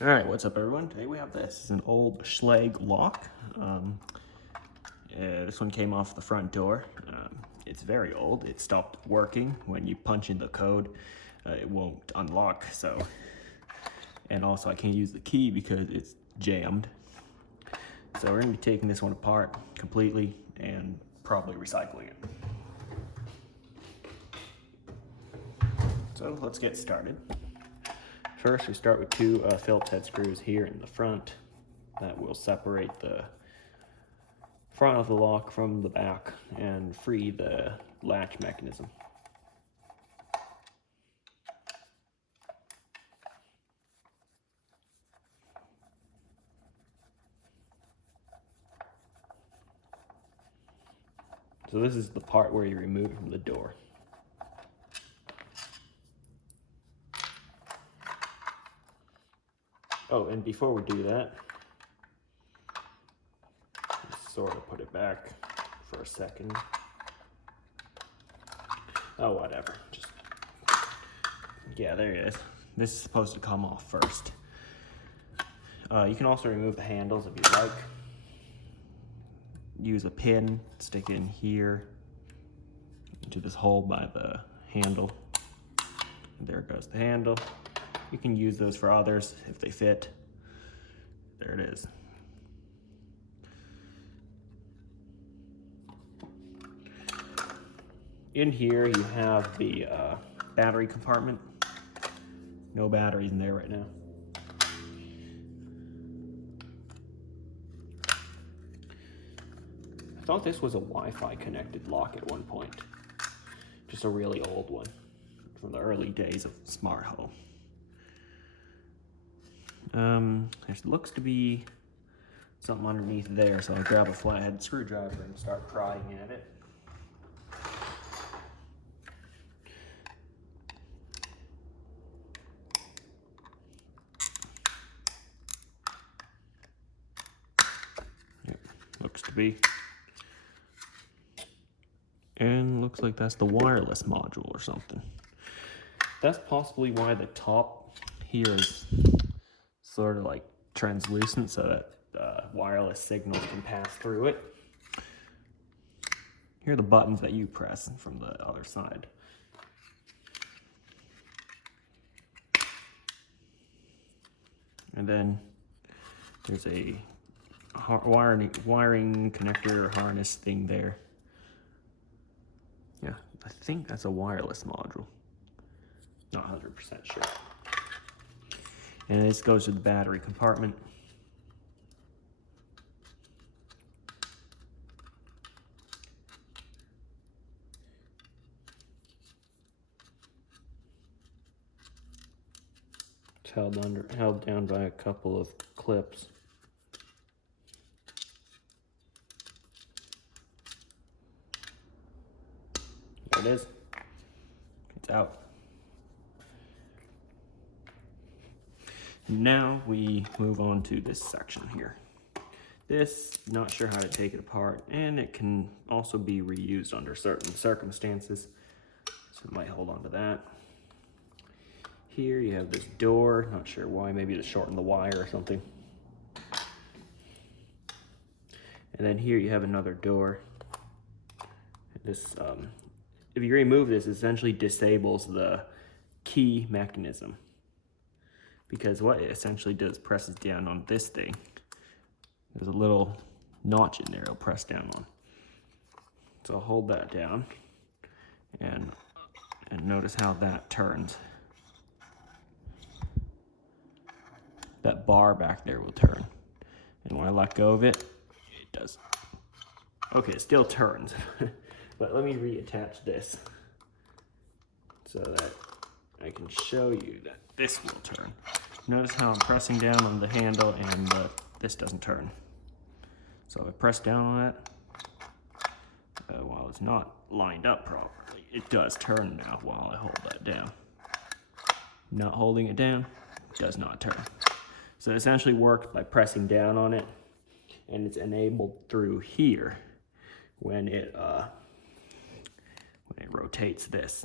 All right, what's up everyone? Today we have this. It's an old Schlage lock. This one came off the front door. It's very old. It stopped working when you punch in the code. It won't unlock, so. And also I can't use the key because it's jammed. So we're gonna be taking this one apart completely and probably recycling it. So let's get started. First, we start with two Phillips head screws here in the front that will separate the front of the lock from the back and free the latch mechanism. So this is the part where you remove it from the door. Oh, and before we do that, let's sort of put it back for a second. Oh, whatever. Yeah, there it is. This is supposed to come off first. You can also remove the handles if you like. Use a pin, stick it in here into this hole by the handle. And there goes the handle. You can use those for others if they fit. There it is. In here you have the battery compartment. No batteries in there right now. I thought this was a Wi-Fi connected lock at one point. Just a really old one from the early days of smart home. There looks to be something underneath there, so I'll grab a flathead screwdriver and start prying at it. Yep, looks to be. And looks like that's the wireless module or something. That's possibly why the top here is sort of like translucent so that wireless signals can pass through it. Here are the buttons that you press from the other side. And then there's a wiring connector or harness thing there. Yeah, I think that's a wireless module. Not 100% sure. And this goes to the battery compartment. It's held down by a couple of clips. There it is. It's out. Now we move on to this section here. This, not sure how to take it apart, and it can also be reused under certain circumstances. So I might hold on to that. Here you have this door, not sure why, maybe to shorten the wire or something. And then here you have another door. This, if you remove this, it essentially disables the key mechanism. Because what it essentially does, presses down on this thing. There's a little notch in there it'll press down on. So I'll hold that down and notice how that turns. That bar back there will turn. And when I let go of it, it does. Okay, it still turns. But let me reattach this so that I can show you that this will turn. Notice how I'm pressing down on the handle and this doesn't turn. So if I press down on it, while it's not lined up properly, it does turn now while I hold that down. Not holding it down, it does not turn. So it essentially works by pressing down on it, and it's enabled through here when it rotates this.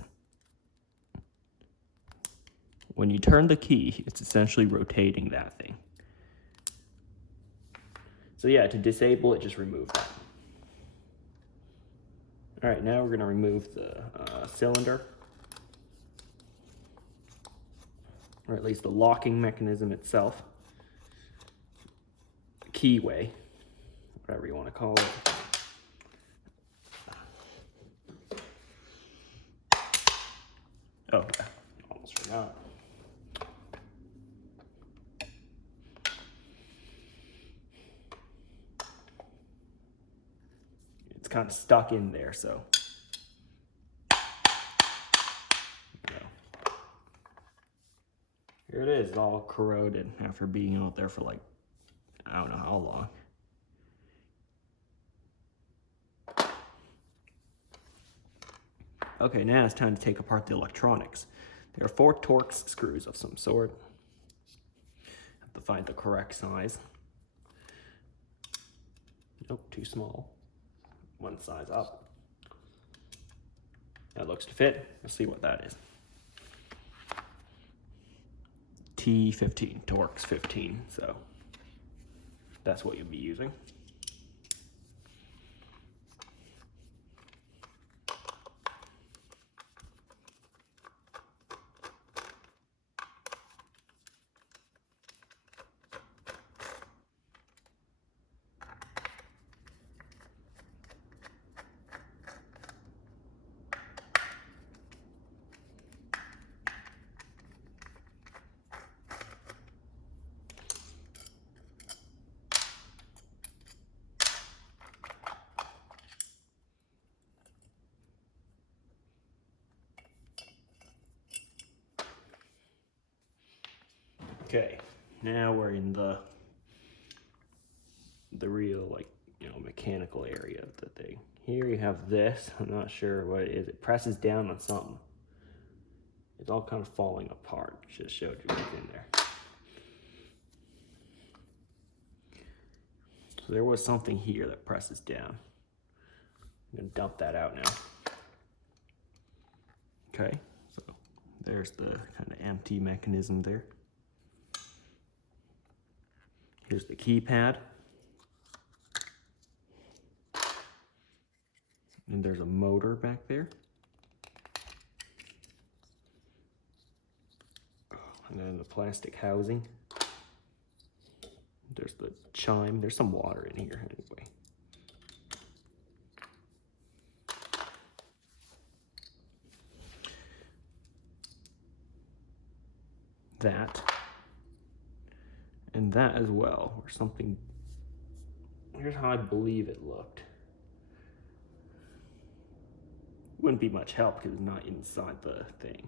when you turn the key, it's essentially rotating that thing. So yeah, to disable it, just remove that. All right, now we're gonna remove the cylinder, or at least the locking mechanism itself, keyway, whatever you want to call it. Oh, almost forgot. It's kind of stuck in there, so. Here it is, all corroded after being out there for like, I don't know how long. Okay, now it's time to take apart the electronics. There are 4 Torx screws of some sort. Have to find the correct size. Nope, too small. One size up. That looks to fit. Let's see what that is. T15, Torx 15, so that's what you'll be using. Okay, now we're in the real, like, you know, mechanical area of the thing. Here you have this. I'm not sure what it is. It presses down on something. It's all kind of falling apart. Just showed you what's in there. So there was something here that presses down. I'm gonna dump that out now. Okay, so there's the kind of empty mechanism there. Here's the keypad. And there's a motor back there. And then the plastic housing. There's the chime. There's some water in here anyway. That. And that as well, or something. Here's how I believe it looked. Wouldn't be much help because it's not inside the thing.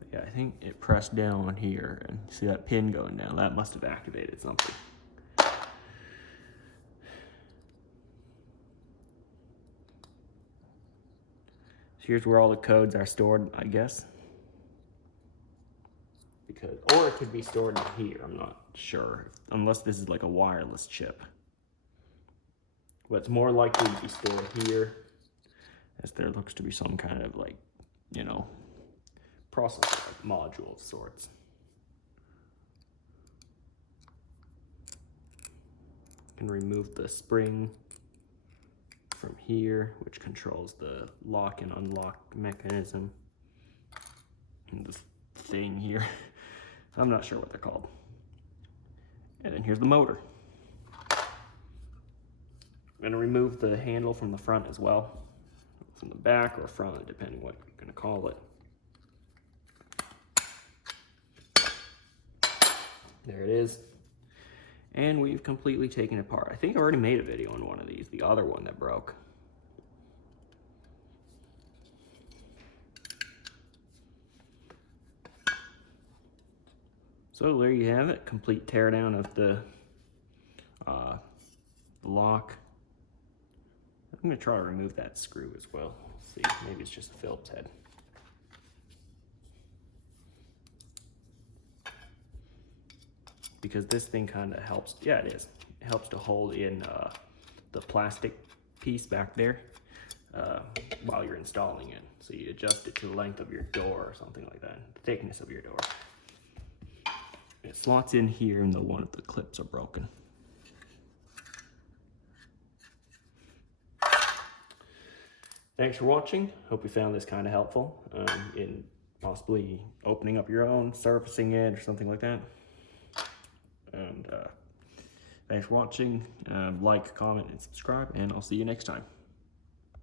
But yeah, I think it pressed down on here, and see that pin going down? That must have activated something. So here's where all the codes are stored, I guess. Because, or it could be stored in here, I'm not sure. Unless this is like a wireless chip. But it's more likely to be stored here, as there looks to be some kind of, like, you know, processor module of sorts. You can remove the spring from here, which controls the lock and unlock mechanism. And this thing here, I'm not sure what they're called. And then here's the motor. I'm gonna remove the handle from the front as well. From the back or front, depending what you're gonna call it. There it is. And we've completely taken it apart. I think I already made a video on one of these, the other one that broke. So there you have it, complete teardown of the lock. I'm gonna try to remove that screw as well. Let's see, maybe it's just a Phillips head. Because this thing kind of helps, yeah it is. It helps to hold in the plastic piece back there. while you're installing it. So you adjust it to the length of your door or something like that, the thickness of your door. It slots in here and one of the clips are broken. Thanks for watching. Hope you found this kind of helpful in possibly opening up your own, surfacing it, or something like that. And thanks for watching. Like, comment, and subscribe, and I'll see you next time.